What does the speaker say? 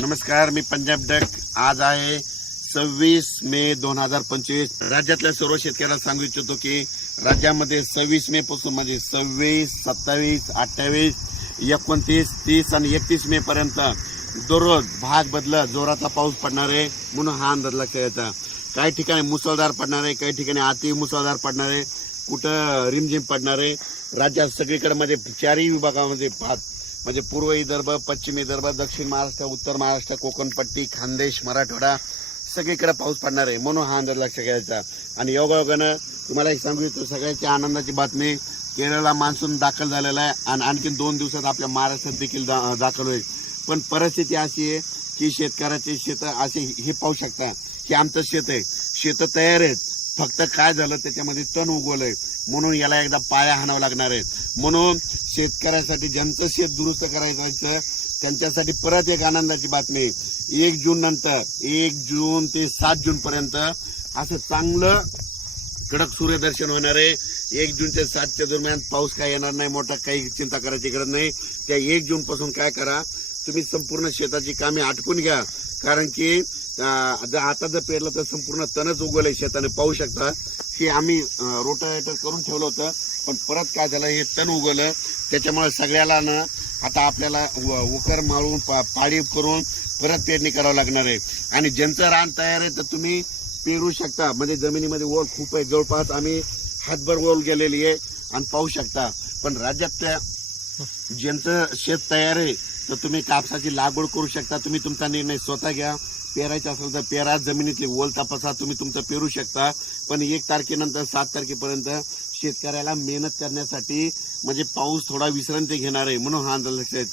नमस्कार, मी पंजाब डक. आज आहे 26 मे 2025. राज्यातल्या सर्व शेतकऱ्यांना सांगू इच्छितो की राज्यामध्ये 26 मे पासून म्हणजे 26, 27, 28, 29, 30 आणि 31 मे पर्यंत दररोज भाग बदलत जोराचा पाऊस पडणार आहे, म्हणून हा अंदाज लक्षात घ्यायचा. काही ठिकाणी मुसळधार पडणार आहे, काही ठिकाणी अति मुसळधार पडणार आहे, कुठं रिमझिम पडणार आहे. राज्यात सगळीकडे म्हणजे चारही विभागामध्ये म्हणजे पूर्व विदर्भ, पश्चिम विदर्भ, दक्षिण महाराष्ट्र, उत्तर महाराष्ट्र, कोकणपट्टी, खानदेश, मराठवाडा सगळीकडे पाऊस पडणार आहे, म्हणून हा अंदाज लक्षात घ्यायचा. आणि योगायोगानं तुम्हाला एक सांगू इच्छितो, सगळ्याची आनंदाची बातमी, केरळला मान्सून दाखल झालेला आहे आणि आणखीन 2 दिवसात आपल्या महाराष्ट्रात देखील दाखल होईल. पण परिस्थिती अशी आहे की शेतकऱ्याचे शेत असे हे पाहू शकता, हे आमचं शेत आहे, शेत तयार आहेत, फक्त काय झालं त्याच्यामध्ये तण उगवलंय, म्हणून याला एकदा पाया हाणावं लागणार आहे. म्हणून शेतकऱ्यासाठी ज्यांचं शेत दुरुस्त करायचं त्यांच्यासाठी परत एक आनंदाची बातमी. 1 जून नंतर 1 जून ते 7 जून पर्यंत असं चांगलं कडक सूर्यदर्शन होणार आहे. 1 जून ते 7 दरम्यान पाऊस काय येणार नाही, मोठा काही चिंता करायची गरज नाही. त्या 1 जून पासून काय करा, तुम्ही संपूर्ण शेताची कामे आटकून घ्या, कारण की आता जर पेरलं तर संपूर्ण तणच उगवलंय शेताने, पाहू शकता. हे आम्ही रोटावेटर करून ठेवलं होतं, पण परत काय झालं, हे तण उगवलं. त्याच्यामुळे सगळ्याला ना आता आपल्याला उकर मारून पाळी करून परत पेरणी करावं लागणार आहे. आणि ज्यांचं रान तयार आहे तर तुम्ही पेरू शकता, म्हणजे जमिनीमध्ये ओल खूप आहे, जवळपास आम्ही हातभर ओल गेलेली आहे आणि पाहू शकता. पण राज्यातल्या ज्यांचं शेत तयार आहे तर तुम्ही कापसाची लागवड करू शकता. तुम्ही तुमचा निर्णय स्वतः घ्या. पेरायचं असेल तर पेरा, जमिनीतली ओल तपासा, तुम्ही तुमचं पेरू शकता. पण 1 तारखेनंतर 7 तारखेपर्यंत शेतकऱ्याला मेहनत करण्यासाठी म्हणजे पाऊस थोडा विश्रांती घेणार आहे, म्हणून हा अंदाज लक्षात